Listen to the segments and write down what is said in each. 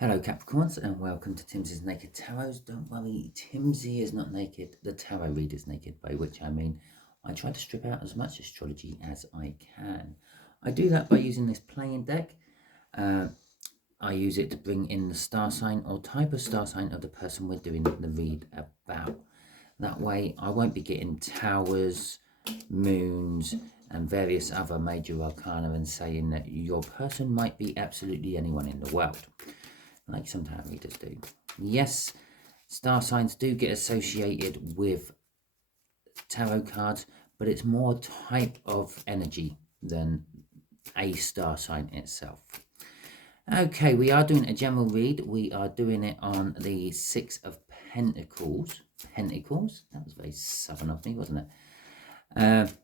Hello Capricorns and welcome to Timsy's Naked Tarot. Don't worry, Timsy is not naked, the tarot reader is naked, by which I mean I try to strip out as much astrology as I can. I do that by using this playing deck. I use it to bring in the star sign or type of star sign of the person we're doing the read about. That way I won't be getting towers, moons and various other major arcana and saying that your person might be absolutely anyone in the world, like some tarot readers do. Yes, star signs do get associated with tarot cards, but it's more type of energy than a star sign itself. Okay, we are doing a general read. We are doing it on the Six of Pentacles. Pentacles? That was very southern of me, wasn't it?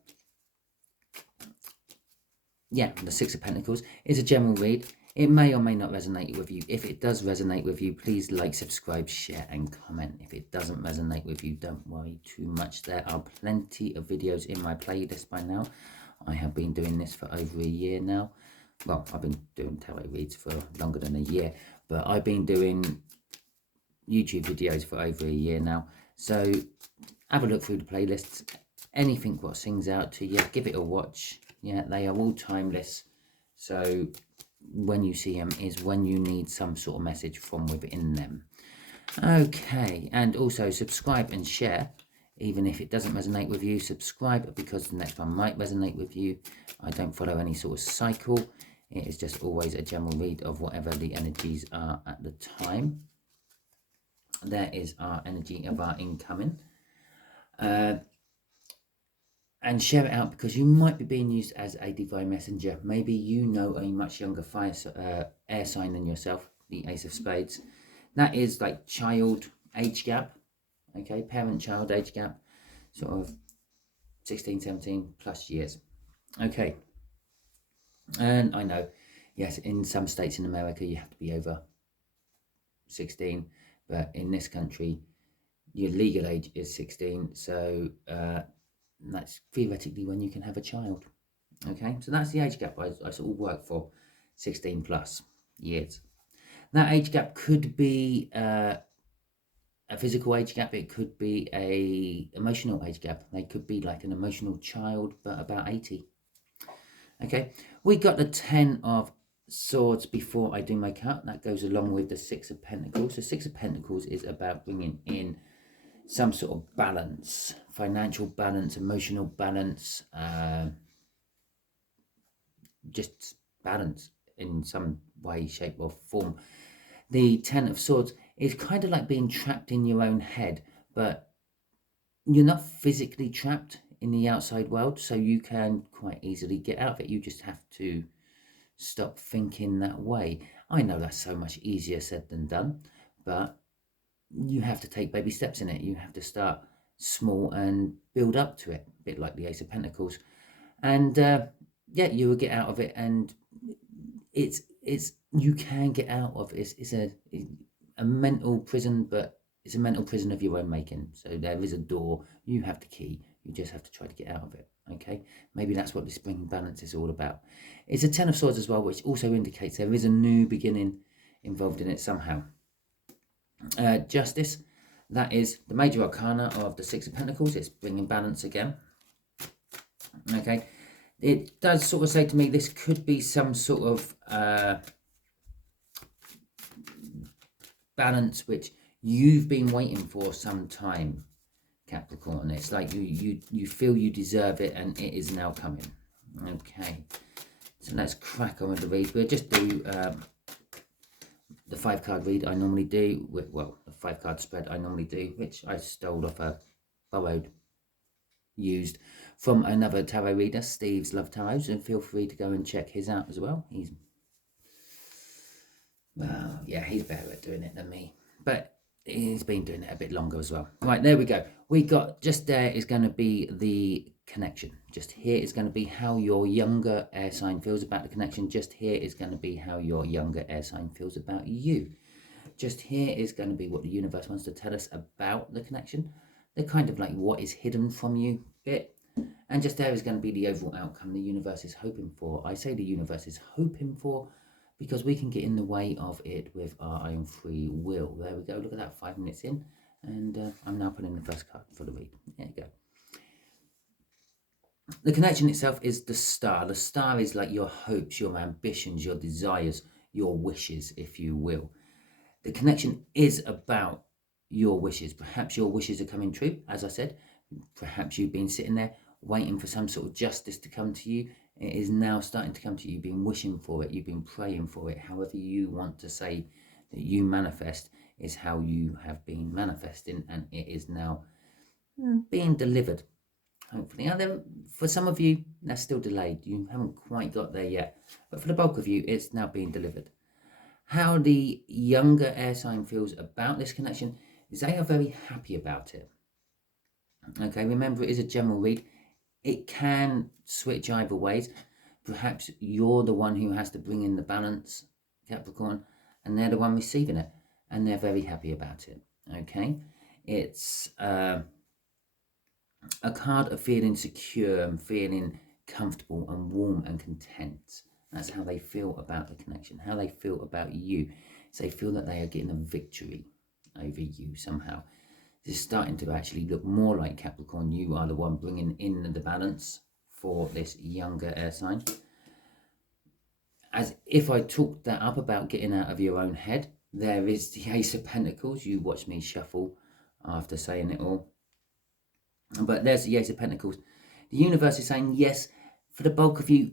Yeah, the Six of Pentacles is a general read. It may or may not resonate with you. If it does resonate with you, please like, subscribe, share and comment. If it doesn't resonate with you, don't worry too much. There are plenty of videos in my playlist by now. I have been doing this for over a year now. Well, I've been doing tarot reads for longer than a year, but I've been doing YouTube videos for over a year now. So have a look through the playlists. Anything what sings out to you, give it a watch. Yeah, they are all timeless. So when you see them is when you need some sort of message from within them. Okay, and also subscribe and share. Even if it doesn't resonate with you, subscribe because the next one might resonate with you. I don't follow any sort of cycle. It is just always a general read of whatever the energies are at the time. There is our energy of our incoming. And share it out because you might be being used as a divine messenger. Maybe you know a much younger air sign than yourself, the Ace of Spades. That is like child age gap, okay, parent-child age gap, sort of 16, 17 plus years. Okay, and I know, yes, in some states in America you have to be over 16, but in this country your legal age is 16, so that's theoretically when you can have a child. Okay, so that's the age gap I sort of work for, 16 plus years. That age gap could be a physical age gap. It could be a emotional age gap. They could be like an emotional child, but about 80. Okay, we got the 10 of Swords before I do my cut. That goes along with the Six of Pentacles. The Six of Pentacles is about bringing in some sort of balance, financial balance, emotional balance, just balance in some way, shape or form. The Ten of Swords is kind of like being trapped in your own head, but you're not physically trapped in the outside world, so you can quite easily get out of it. You just have to stop thinking that way. I know that's so much easier said than done, but you have to take baby steps in it. You have to start small and build up to it, a bit like the Ace of Pentacles. And yeah, you will get out of it, and it's you can get out of it. It's a mental prison, but it's a mental prison of your own making. So there is a door, you have the key, you just have to try to get out of it. Okay, maybe that's what this bringing balance is all about. It's a Ten of Swords as well, which also indicates there is a new beginning involved in it somehow. Justice, that is the major arcana of the Six of Pentacles. It's bringing balance again. Okay, it does sort of say to me this could be some sort of balance which you've been waiting for some time, Capricorn. It's like you feel you deserve it and it is now coming. Okay, so let's crack on with the read. We'll just do the 5-card read I normally do, well, the 5-card spread I normally do, which I stole off used from another tarot reader, Steve's Love Tarots, and feel free to go and check his out as well. Well, yeah, he's better at doing it than me, but he's been doing it a bit longer as well. Right, there we go. We got, just there is going to be the connection. Just here is going to be how your younger air sign feels about the connection. Just here is going to be how your younger air sign feels about you. Just here is going to be what the universe wants to tell us about the connection. They're kind of like what is hidden from you bit. And just there is going to be the overall outcome the universe is hoping for. I say the universe is hoping for because we can get in the way of it with our own free will. There we go. Look at that, 5 minutes in. And I'm now putting the first card for the read. There you go. The connection itself is the star. The star is like your hopes, your ambitions, your desires, your wishes, if you will. The connection is about your wishes. Perhaps your wishes are coming true, as I said. Perhaps you've been sitting there waiting for some sort of justice to come to you. It is now starting to come to you. You've been wishing for it. You've been praying for it. However you want to say that you manifest is how you have been manifesting, and it is now being delivered, hopefully. Now, then, for some of you, that's still delayed. You haven't quite got there yet. But for the bulk of you, it's now being delivered. How the younger air sign feels about this connection is they are very happy about it. Okay, remember, it is a general read. It can switch either ways. Perhaps you're the one who has to bring in the balance, Capricorn, and they're the one receiving it, and they're very happy about it. Okay, it's a card of feeling secure and feeling comfortable and warm and content. That's how they feel about the connection, how they feel about you. So they feel that they are getting a victory over you somehow. This is starting to actually look more like Capricorn. You are the one bringing in the balance for this younger air sign. As if I talked that up about getting out of your own head, there is the Ace of Pentacles. You watch me shuffle after saying it all. But there's the Ace of Pentacles. The universe is saying, yes, for the bulk of you,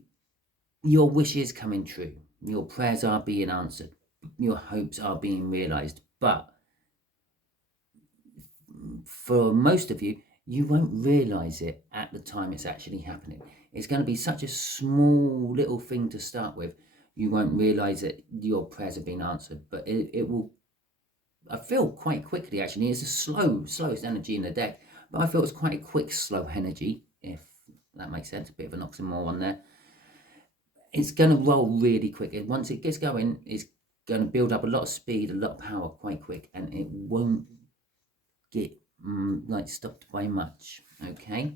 your wish is coming true. Your prayers are being answered. Your hopes are being realized. But for most of you, you won't realize it at the time it's actually happening. It's going to be such a small little thing to start with. You won't realize that your prayers have been answered. But it will, I feel, quite quickly, actually. It's the slowest energy in the deck. But I feel it's quite a quick, slow energy, if that makes sense. A bit of an oxymoron there. It's going to roll really quick. Once it gets going, it's going to build up a lot of speed, a lot of power quite quick, and it won't get stopped by much. Okay.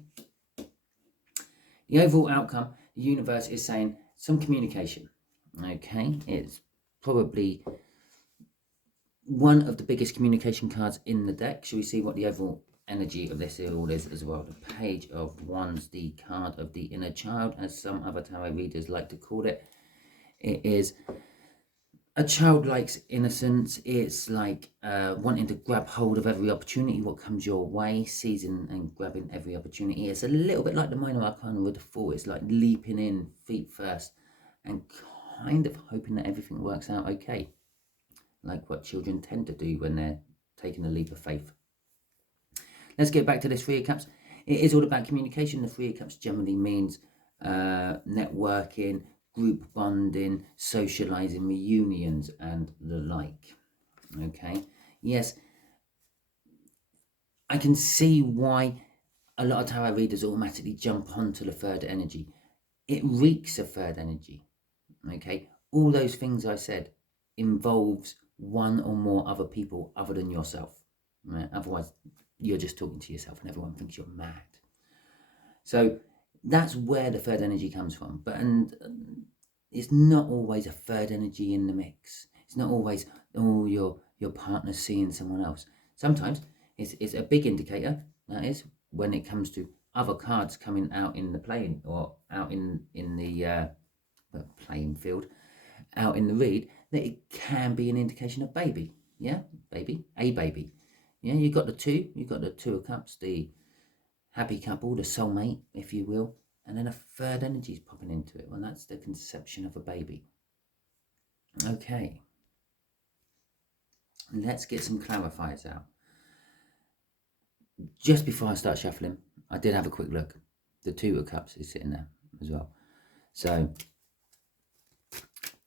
The overall outcome, the universe is saying some communication. Okay, it's probably one of the biggest communication cards in the deck. Shall we see what the overall energy of this all is as well? The Page of Wands, the card of the inner child, as some other tarot readers like to call it. It is a childlike innocence. It's like wanting to grab hold of every opportunity, what comes your way, seizing and grabbing every opportunity. It's a little bit like the Minor Arcana with the Fool. It's like leaping in feet first and kind of hoping that everything works out okay, like what children tend to do when they're taking a leap of faith. Let's get back to this Three of Cups. It is all about communication. The Three of Cups generally means networking, group bonding, socializing, reunions, and the like. Okay, yes, I can see why a lot of tarot readers automatically jump onto the third energy. It reeks of third energy. Okay, all those things I said involves one or more other people other than yourself. Right? Otherwise, you're just talking to yourself and everyone thinks you're mad. So that's where the third energy comes from. But it's not always a third energy in the mix. It's not always, oh, your partner's seeing someone else. Sometimes it's a big indicator, that is, when it comes to other cards coming out in the playing, or out in the playing field, out in the read, that it can be an indication of baby. Yeah, baby, a baby. Yeah, you've got the Two of Cups, the happy couple, the soulmate, if you will, and then a third energy is popping into it. Well, that's the conception of a baby. Okay, let's get some clarifiers out. Just before I start shuffling, I did have a quick look. The Two of Cups is sitting there as well. So,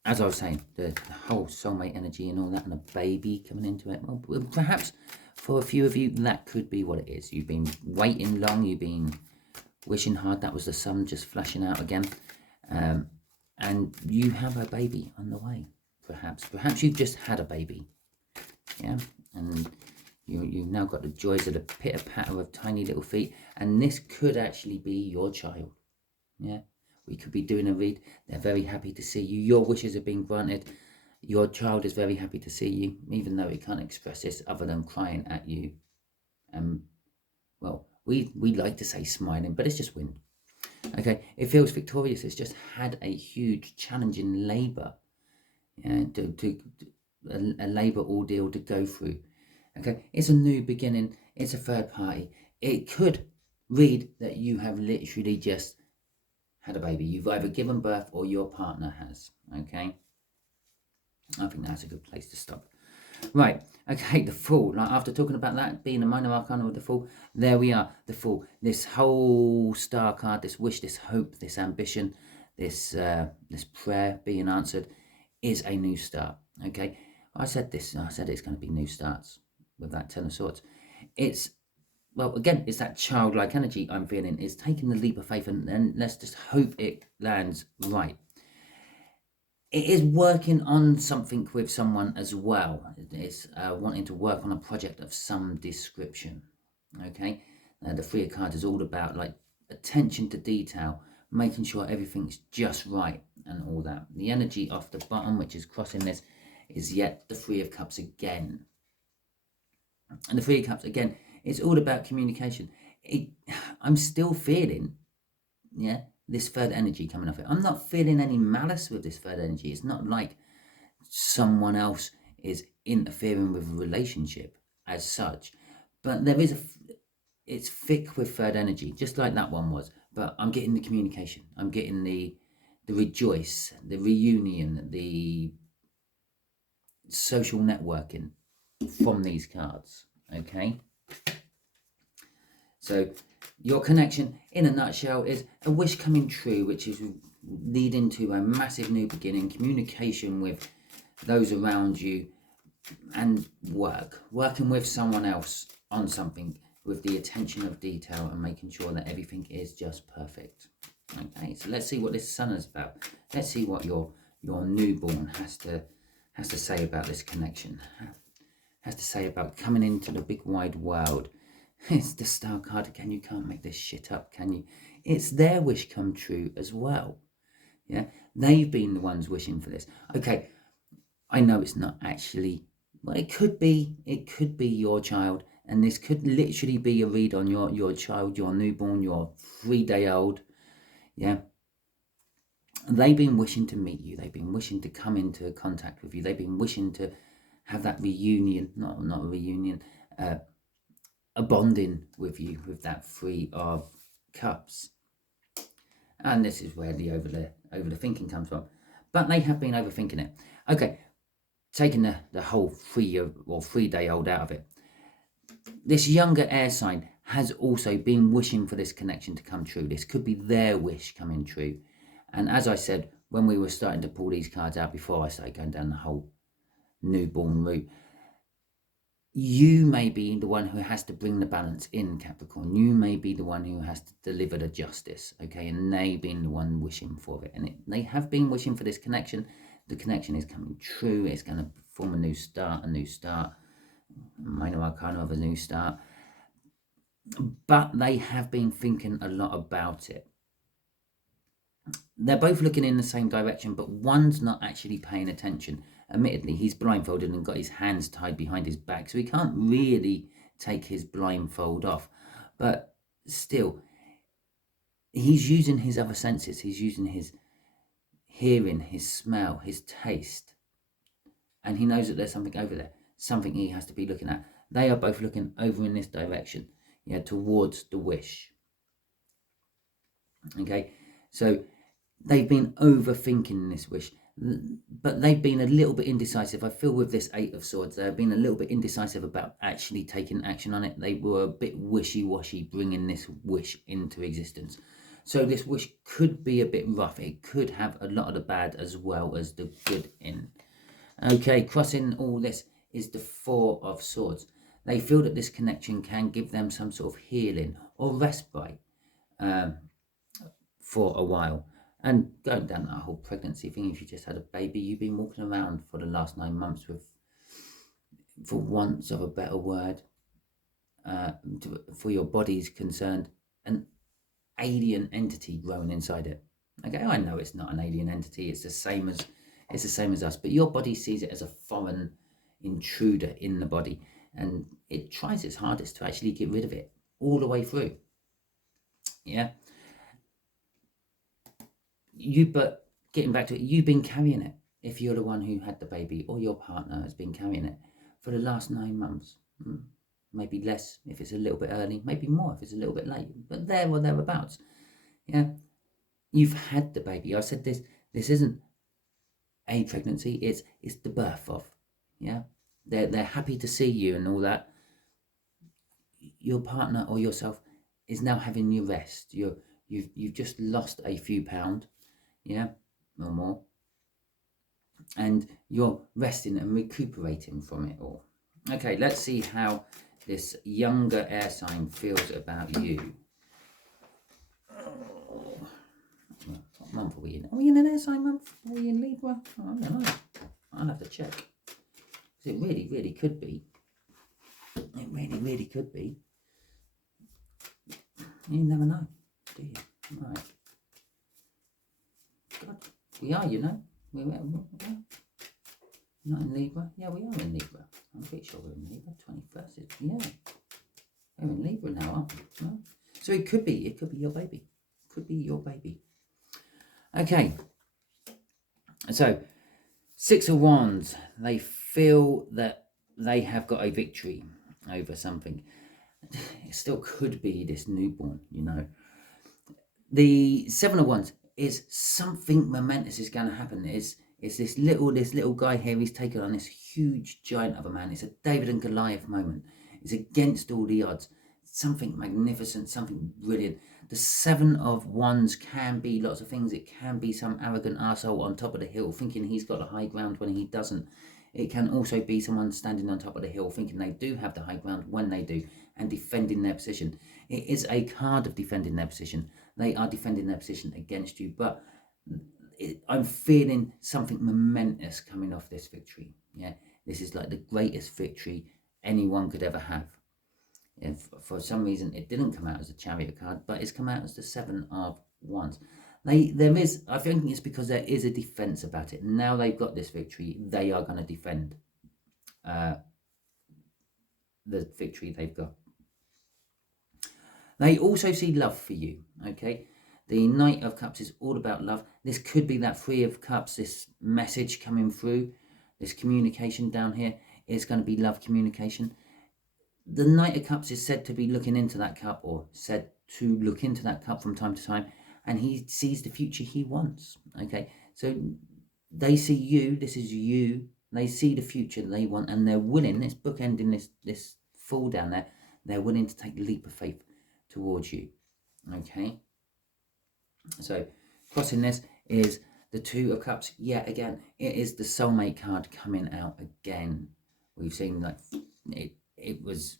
as I was saying, the whole soulmate energy and all that, and a baby coming into it. Well, perhaps for a few of you, that could be what it is. You've been waiting long, you've been wishing hard. That was the sun just flashing out again. And you have a baby on the way, perhaps. Perhaps you've just had a baby. Yeah, and you've now got the joys of the pitter-patter of tiny little feet. And this could actually be your child. Yeah, We could be doing a read. They're very happy to see you. Your wishes have been granted. Your child is very happy to see you, even though it can't express this other than crying at you. Well, we like to say smiling, but it's just wind. Okay, it feels victorious. It's just had a huge challenge in labour, a labour ordeal to go through. Okay, it's a new beginning. It's a third party. It could read that you have literally just had a baby. You've either given birth or your partner has. Okay, I think that's a good place to stop. Right, okay, the Fool. Like, after talking about that being a minor arcana with the Fool, there we are, the Fool. This whole star card, this wish, this hope, this ambition, this prayer being answered is a new start. Okay, I said it's going to be new starts with that Ten of Swords. It's, well, again, it's that childlike energy I'm feeling. It's taking the leap of faith, and then let's just hope it lands right. It is working on something with someone as well. It's wanting to work on a project of some description. Okay, the Three of Cards is all about like attention to detail, making sure everything's just right and all that. The energy off the bottom, which is crossing this, is yet the Three of Cups again. And the Three of Cups again, it's all about communication. I'm still feeling, this third energy coming off it. I'm not feeling any malice with this third energy. It's not like someone else is interfering with a relationship as such, but there is it's thick with third energy, just like that one was. But I'm getting the communication. I'm getting the rejoice, the reunion, the social networking from these cards. Okay, so your connection, in a nutshell, is a wish coming true, which is leading to a massive new beginning, communication with those around you, and working with someone else on something with the attention of detail and making sure that everything is just perfect. Okay, so let's see what this Sun is about. Let's see what your newborn has to say about this connection, has to say about coming into the big wide world. It's the Star card again. You can't make this shit up, can you? It's their wish come true as well. Yeah, they've been the ones wishing for this. Okay, I know it's not actually, well, it could be your child, and this could literally be a read on your child, your newborn, your 3-day-old. Yeah, they've been wishing to meet you. They've been wishing to come into contact with you. They've been wishing to have that reunion, not a reunion, a bonding with you with that Three of Cups. And this is where the overthinking comes from. But they have been overthinking it. Okay, taking the whole 3-day-old out of it. This younger air sign has also been wishing for this connection to come true. This could be their wish coming true. And as I said, when we were starting to pull these cards out before I started going down the whole newborn route, you may be the one who has to bring the balance in, Capricorn. You may be the one who has to deliver the justice, okay? And they've been the one wishing for it. And they have been wishing for this connection. The connection is coming true. It's going to form a new start. Minor arcana of a new start. But they have been thinking a lot about it. They're both looking in the same direction, but one's not actually paying attention. Admittedly, he's blindfolded and got his hands tied behind his back, so he can't really take his blindfold off. But still, he's using his other senses. He's using his hearing, his smell, his taste. And he knows that there's something over there, something he has to be looking at. They are both looking over in this direction, towards the wish. Okay, so they've been overthinking this wish, but they've been a little bit indecisive. I feel with this Eight of Swords, they've been a little bit indecisive about actually taking action on it. They were a bit wishy-washy bringing this wish into existence. So this wish could be a bit rough. It could have a lot of the bad as well as the good in. Okay, crossing all this is the Four of Swords. They feel that this connection can give them some sort of healing or respite for a while. And going down that whole pregnancy thing, if you just had a baby, you've been walking around for the last 9 months with, for want of a better word, for your body's concerned, an alien entity growing inside it. Okay, I know it's not an alien entity. It's the same as us, but your body sees it as a foreign intruder in the body, and it tries its hardest to actually get rid of it all the way through. Yeah. But getting back to it, you've been carrying it. If you're the one who had the baby, or your partner has been carrying it for the last 9 months, maybe less if it's a little bit early, maybe more if it's a little bit late, but there or thereabouts. Yeah, you've had the baby. I said this isn't a pregnancy, it's the birth of. Yeah, they're happy to see you and all that. Your partner or yourself is now having your rest. You've just lost a few pounds, yeah, or more, and you're resting and recuperating from it all. Okay, let's see how this younger air sign feels about you. What month are we in? Are we in an air sign month? Are we in Libra? Oh, I don't know. I'll have to check. It really, really could be. It really, really could be. You never know, do you? Right. God, we are, you know. We're not in Libra. Yeah, we are in Libra. I'm pretty sure we're in Libra. 21st. Yeah. We're in Libra now, aren't we? No? So it could be your baby. Could be your baby. Okay. So, Six of Wands. They feel that they have got a victory over something. It still could be this newborn, you know. The Seven of Wands is something momentous is going to happen. It's this little guy here. He's taken on this huge giant of a man. It's a David and Goliath moment. It's against all the odds. Something magnificent, something brilliant. The Seven of Wands can be lots of things. It can be some arrogant arsehole on top of the hill thinking he's got the high ground when he doesn't. It can also be someone standing on top of the hill thinking they do have the high ground when they do, and defending their position. It is a card of defending their position. They are defending their position against you, but I'm feeling something momentous coming off this victory. Yeah, this is like the greatest victory anyone could ever have. If for some reason it didn't come out as a Chariot card, but it's come out as the Seven of Wands. I think it's because there is a defense about it. Now they've got this victory, they are going to defend the victory they've got. They also see love for you, okay? The Knight of Cups is all about love. This could be that Three of Cups, this message coming through, this communication down here is going to be love communication. The Knight of Cups is said to be looking into that cup, or said to look into that cup from time to time, and he sees the future he wants, okay? So they see you, this is you, they see the future they want, and they're willing, this book ending, this Fool down there, they're willing to take a leap of faith towards you, okay? So crossing this is the Two of Cups. Yeah, again, it is the soulmate card coming out again. We've seen like it was,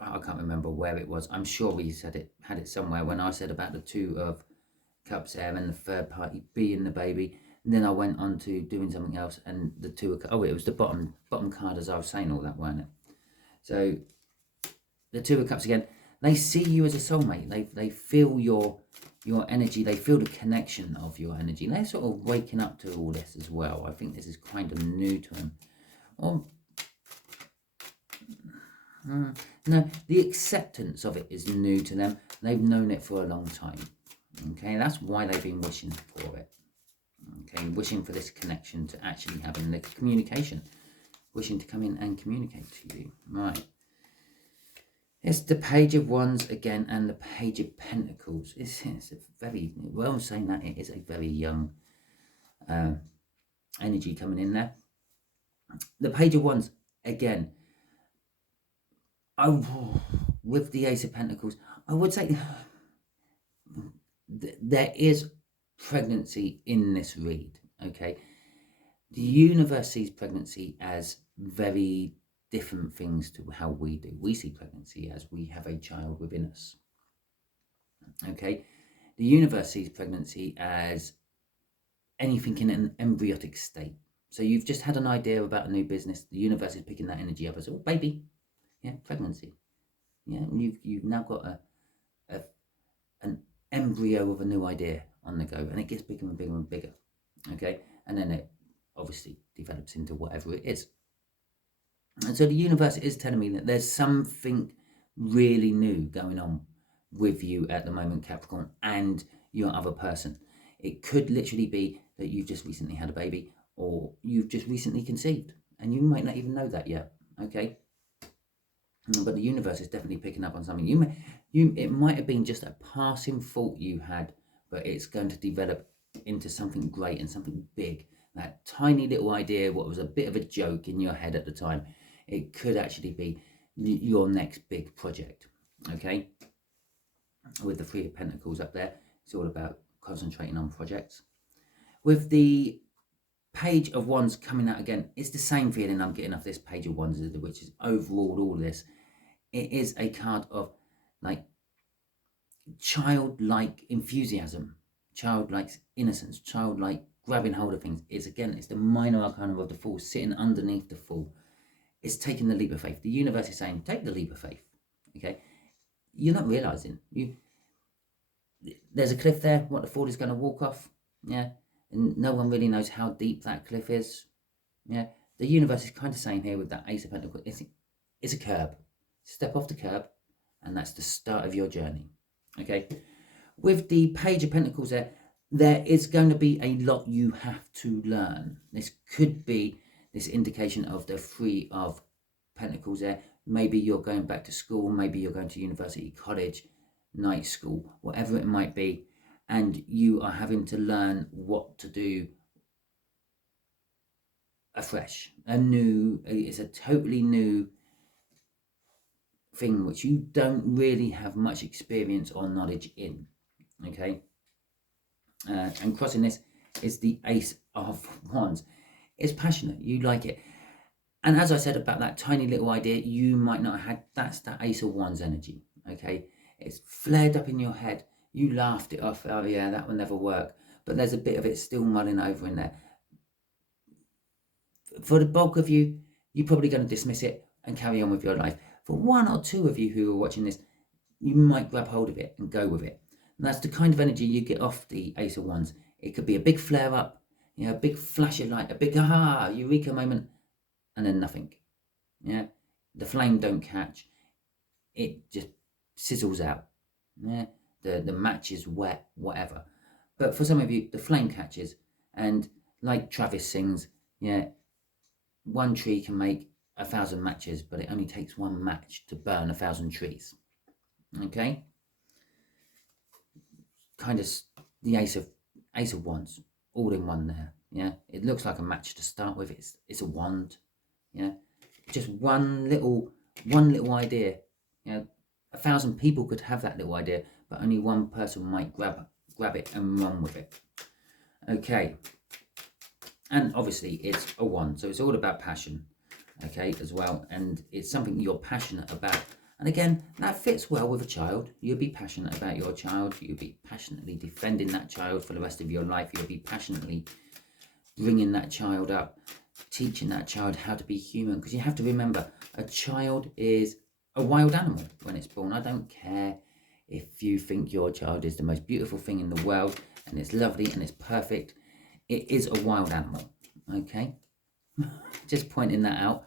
I can't remember where it was. I'm sure we had it somewhere when I said about the Two of Cups there and the third party being the baby. And then I went on to doing something else, and the Two of Cups, oh, it was the bottom card as I was saying all that, weren't it? So the Two of Cups again, they see you as a soulmate. They feel your energy. They feel the connection of your energy. They're sort of waking up to all this as well. I think this is kind of new to them. Or no, the acceptance of it is new to them. They've known it for a long time. Okay, that's why they've been wishing for it. Okay, wishing for this connection to actually happen, the communication, wishing to come in and communicate to you. Right. It's the Page of Wands again, and the Page of Pentacles. It's a very, well, I'm saying that it is a very young energy coming in there. The Page of Wands again. With the Ace of Pentacles, I would say there is pregnancy in this read, okay? The universe sees pregnancy as very different things to how we do. We see pregnancy as we have a child within us, okay? The universe sees pregnancy as anything in an embryotic state. So you've just had an idea about a new business. The universe is picking that energy up as, oh, baby, yeah, pregnancy. Yeah, and you've now got embryo of a new idea on the go, and it gets bigger and bigger and bigger. Okay, and then it obviously develops into whatever it is. And so the universe is telling me that there's something really new going on with you at the moment, Capricorn, and your other person. It could literally be that you've just recently had a baby, or you've just recently conceived, and you might not even know that yet. Okay, but the universe is definitely picking up on something. It might have been just a passing thought you had, but it's going to develop into something great and something big. That tiny little idea, what was a bit of a joke in your head at the time, it could actually be your next big project. Okay, with the Three of Pentacles up there, it's all about concentrating on projects. With the Page of Wands coming out again, it's the same feeling I'm getting off this Page of Wands, which is overall all this. It is a card of like childlike enthusiasm, childlike innocence, childlike grabbing hold of things. It's the minor arcana of the Fool sitting underneath the Fool. It's taking the leap of faith. The universe is saying, take the leap of faith. Okay, you're not realizing there's a cliff there. What the Fool is going to walk off. Yeah, and no one really knows how deep that cliff is. Yeah, the universe is kind of saying here with that Ace of Pentacles, it's a curb. Step off the curb, and that's the start of your journey. Okay, with the Page of Pentacles there is going to be a lot you have to learn. This could be this indication of the Three of Pentacles there. Maybe you're going back to school, maybe you're going to university, college, night school, whatever it might be, and you are having to learn what to do afresh. It's a totally new thing which you don't really have much experience or knowledge in. Okay, and crossing this is the Ace of Wands. It's passionate, you like it, and as I said about that tiny little idea you might not have had, that's that Ace of Wands energy. Okay, it's flared up in your head, you laughed it off, oh yeah, that will never work, but there's a bit of it still mulling over in there. For the bulk of you, you're probably going to dismiss it and carry on with your life. For one or two of you who are watching this, you might grab hold of it and go with it. And that's the kind of energy you get off the Ace of Wands. It could be a big flare up, a big flash of light, a big aha, eureka moment, and then nothing. Yeah, the flame don't catch. It just sizzles out. Yeah, the match is wet, whatever. But for some of you, the flame catches, and like Travis sings, one tree can make 1,000 matches, but it only takes one match to burn 1,000 trees. Okay, kind of the Ace of Wands, all in one there. Yeah, it looks like a match to start with. It's a wand. Yeah, just one little idea. 1,000 people could have that little idea, but only one person might grab it and run with it. Okay, and obviously it's a wand, so it's all about passion. Okay, as well, and it's something you're passionate about. And again, that fits well with a child. You'll be passionate about your child. You'll be passionately defending that child for the rest of your life. You'll be passionately bringing that child up, teaching that child how to be human. Because you have to remember, a child is a wild animal when it's born. I don't care if you think your child is the most beautiful thing in the world and it's lovely and it's perfect. It is a wild animal. Okay, just pointing that out.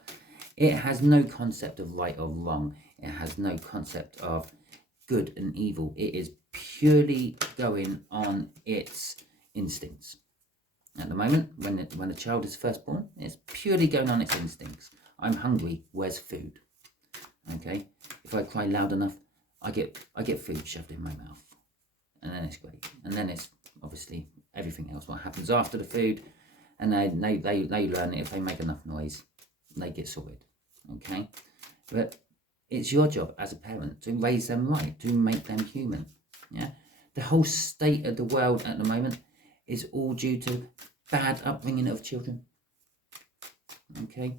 It has no concept of right or wrong. It has no concept of good and evil. It is purely going on its instincts. At the moment, when a child is first born, it's purely going on its instincts. I'm hungry, where's food? Okay, if I cry loud enough, I get food shoved in my mouth. And then it's great. And then it's obviously everything else, what happens after the food. And they learn it. If they make enough noise, they get sorted. Okay, but it's your job as a parent to raise them right, to make them human. Yeah, the whole state of the world at the moment is all due to bad upbringing of children. Okay,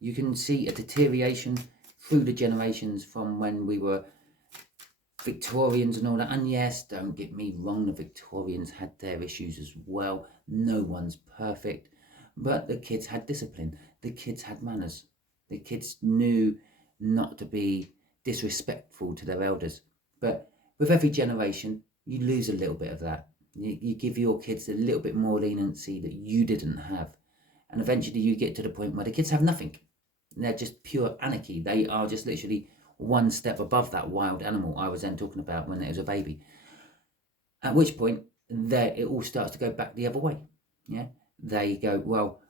you can see a deterioration through the generations from when we were Victorians and all that. And yes, don't get me wrong, the Victorians had their issues as well. No one's perfect, but the kids had discipline. The kids had manners. The kids knew not to be disrespectful to their elders. But with every generation, you lose a little bit of that. You give your kids a little bit more leniency that you didn't have. And eventually you get to the point where the kids have nothing. They're just pure anarchy. They are just literally one step above that wild animal I was then talking about when it was a baby. At which point, it all starts to go back the other way. Yeah, they go, well,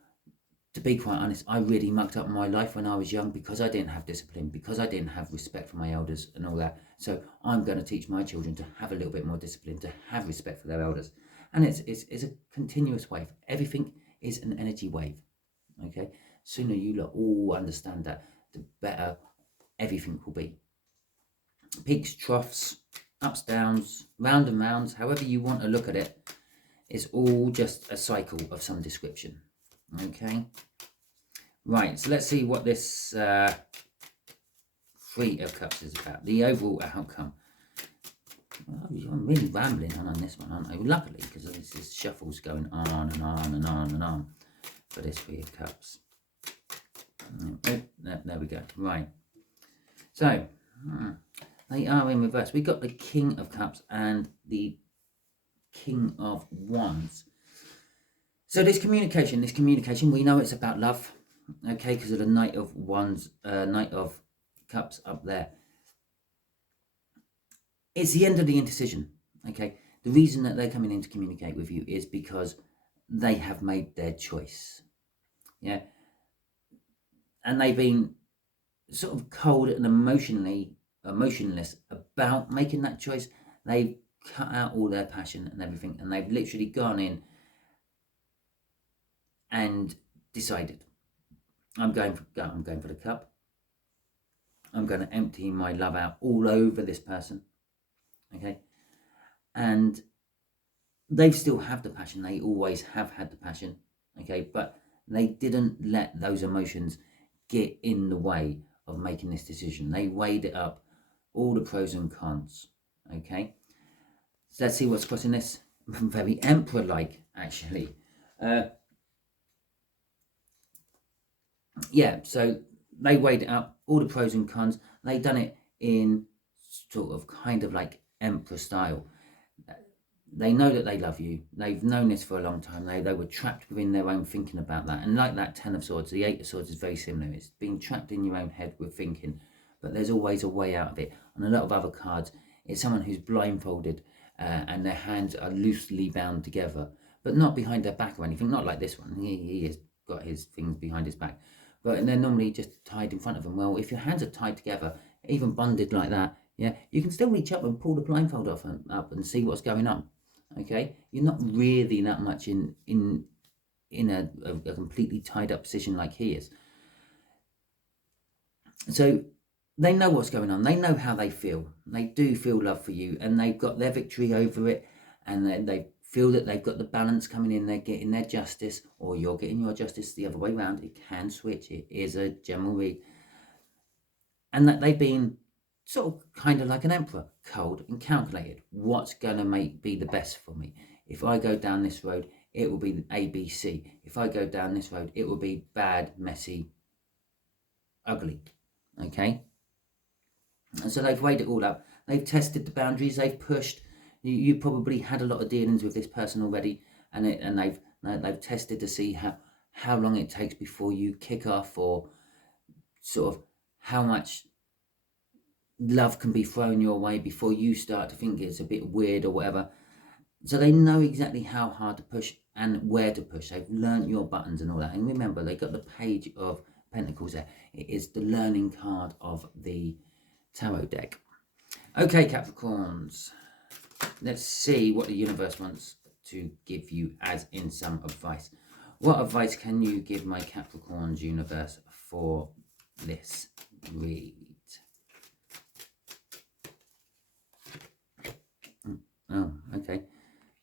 to be quite honest, I really mucked up my life when I was young because I didn't have discipline, because I didn't have respect for my elders and all that. So I'm going to teach my children to have a little bit more discipline, to have respect for their elders. And it's a continuous wave. Everything is an energy wave. Okay, sooner you lot all understand that, the better everything will be. Peaks, troughs, ups, downs, round and rounds, however you want to look at it, it's all just a cycle of some description. Okay, right, so let's see what this Three of Cups is about, the overall outcome. I'm really rambling on this one, aren't I? Luckily, because this shuffle's going on and on and on and on for this Three of Cups. There we go. Right. So, they are in reverse. We got the King of Cups and the King of Wands. So this communication, we know it's about love, okay, because of the Knight of Wands, Knight of Cups up there. It's the end of the indecision, okay. The reason that they're coming in to communicate with you is because they have made their choice, yeah, and they've been sort of cold and emotionless about making that choice. They've cut out all their passion and everything, and they've literally gone in and decided, I'm going for the cup. I'm going to empty my love out all over this person, okay. And they still have the passion. They always have had the passion, okay, but they didn't let those emotions get in the way of making this decision. They weighed it up, all the pros and cons, okay. So let's see what's crossing this. Very Emperor-like, actually. Yeah, so they weighed it up, all the pros and cons. They done it in sort of kind of like Emperor style. They know that they love you. They've known this for a long time. They were trapped within their own thinking about that. And like that Ten of Swords, the Eight of Swords is very similar. It's being trapped in your own head with thinking, but there's always a way out of it. On a lot of other cards, it's someone who's blindfolded and their hands are loosely bound together, but not behind their back or anything. Not like this one. He has got his things behind his back, but they're normally just tied in front of him. Well, if your hands are tied together, even bonded like that, yeah, you can still reach up and pull the blindfold off and up and see what's going on. Okay, you're not really that much in a completely tied up position like he is. So they know what's going on. They know how they feel. They do feel love for you, and they've got their victory over it, and they feel that they've got the balance coming in. They're getting their justice, or you're getting your justice, the other way around. It can switch. It is a general read. And that they've been sort of kind of like an emperor, cold and calculated. What's going to be the best for me? If I go down this road, it will be ABC. If I go down this road, it will be bad, messy, ugly. Okay? And so they've weighed it all up. They've tested the boundaries. They've pushed. You probably had a lot of dealings with this person already, and they've tested to see how long it takes before you kick off, or sort of how much love can be thrown your way before you start to think it's a bit weird or whatever. So they know exactly how hard to push and where to push. They've learnt your buttons and all that. And remember, they got the Page of Pentacles there. It is the learning card of the tarot deck. Okay, Capricorns, let's see what the universe wants to give you as in some advice. What advice can you give my Capricorns universe for this read? Oh, okay.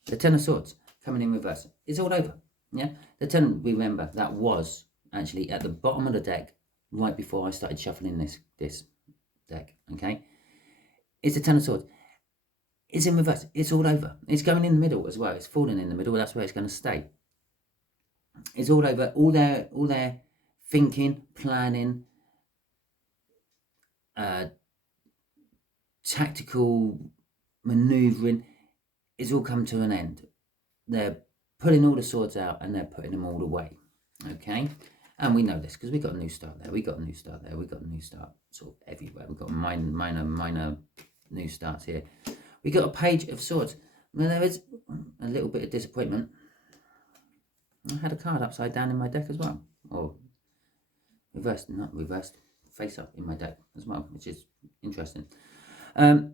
The Ten of Swords coming in reverse. It's all over. Yeah. The Ten, remember, that was actually at the bottom of the deck right before I started shuffling this deck. Okay. It's the Ten of Swords. It's in reverse. It's all over. It's going in the middle as well. It's falling in the middle. That's where it's going to stay. It's all over. All their thinking, planning, tactical maneuvering. it's all come to an end. They're putting all the swords out and they're putting them all away. Okay, and we know this because we got a new start there. We got a new start there. We got a new start sort of everywhere. We've got minor new starts here. We got a page of swords. Now there is a little bit of disappointment. I had a card upside down in my deck as well, or reversed, not reversed, face up in my deck as well, which is interesting. There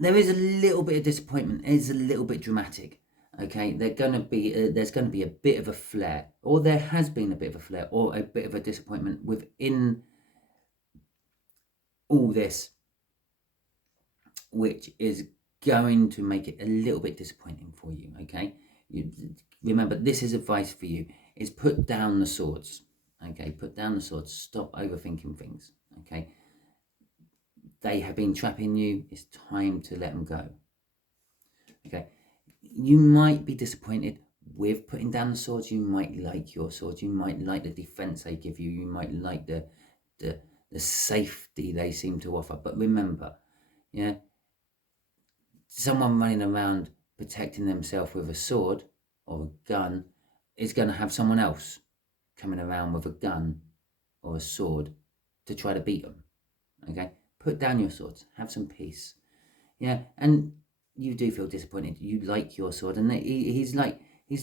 is a little bit of disappointment. It's a little bit dramatic. Okay, there's going to be a bit of a flare, or there has been a bit of a flare, or a bit of a disappointment within all this, which is going to make it a little bit disappointing for you. Okay, remember, this is advice for you: is put down the swords. Okay, put down the swords. Stop overthinking things. Okay, they have been trapping you. It's time to let them go. Okay, you might be disappointed with putting down the swords. You might like your swords. You might like the defense they give you. You might like the safety they seem to offer. But remember, yeah, someone running around protecting themselves with a sword or a gun is going to have someone else coming around with a gun or a sword to try to beat them. Okay, put down your swords. Have some peace. Yeah, and you do feel disappointed. You like your sword, and he's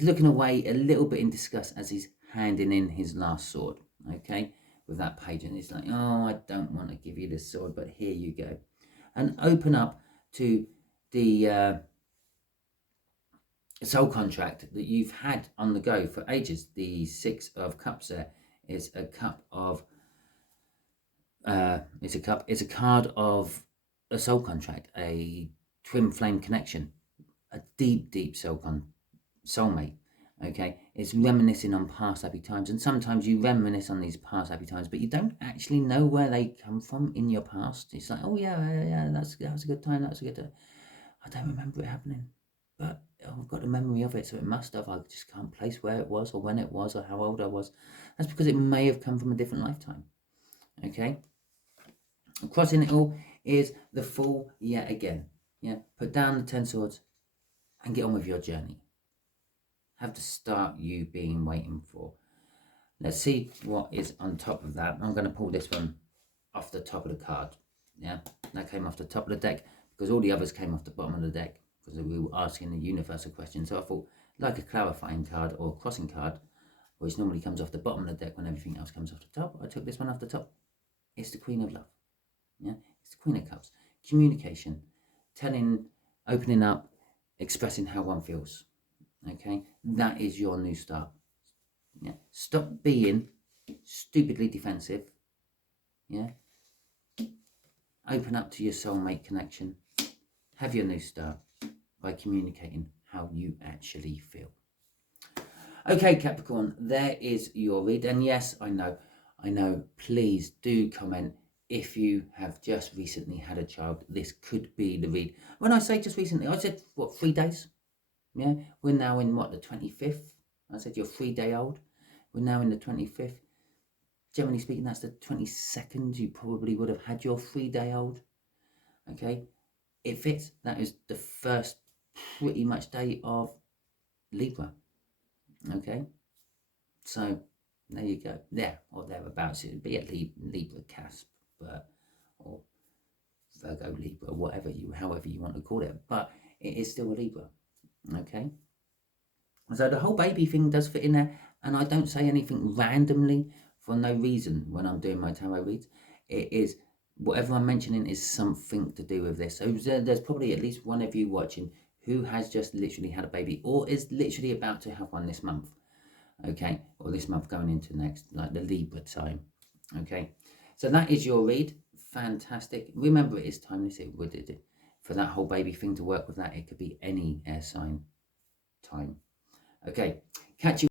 looking away a little bit in disgust as he's handing in his last sword. Okay, with that page, and he's like, "Oh, I don't want to give you this sword, but here you go," and open up to the soul contract that you've had on the go for ages. The Six of Cups there is a cup of. It's a card of a soul contract, a twin flame connection, a deep soulmate. Okay, it's reminiscing on past happy times, and sometimes you reminisce on these past happy times, but you don't actually know where they come from in your past. It's like, oh yeah, that was a good time. That was a good time. I don't remember it happening, but I've got a memory of it, so it must have. I just can't place where it was, or when it was, or how old I was. That's because it may have come from a different lifetime. Okay. Crossing it all is the Fool yet again. Yeah, put down the 10 swords and get on with your journey. Have the start you've been waiting for. Let's see what is on top of that. I'm going to pull this one off the top of the card. Yeah, that came off the top of the deck because all the others came off the bottom of the deck because we were asking the universal question. So I thought, like a clarifying card or a crossing card, which normally comes off the bottom of the deck when everything else comes off the top, I took this one off the top. It's the Queen of Love. Yeah, it's the Queen of Cups. Communication, opening up, expressing how one feels. Okay, that is your new start. Yeah, stop being stupidly defensive. Yeah, open up to your soulmate connection. Have your new start by communicating how you actually feel. Okay, Capricorn, there is your read. And yes, I know, please do comment if you have just recently had a child. This could be the read. When I say just recently, I said, 3 days? Yeah, we're now in the 25th. I said you're 3-day-old. We're now in the 25th. Generally speaking, that's the 22nd. You probably would have had your 3-day-old. Okay, it fits. That is the first pretty much day of Libra. Okay, so there you go. There or thereabouts. It would be a Libra cusp, or Virgo Libra, however you want to call it. But it is still a Libra. Okay, so the whole baby thing does fit in there, and I don't say anything randomly for no reason when I'm doing my tarot reads. It is whatever I'm mentioning is something to do with this. So there's probably at least one of you watching who has just literally had a baby or is literally about to have one this month. Okay, or this month going into next, like the Libra time. Okay, so that is your read. Fantastic. Remember, it is timeless. It would for that whole baby thing to work with that. It could be any air sign time. Okay, catch you.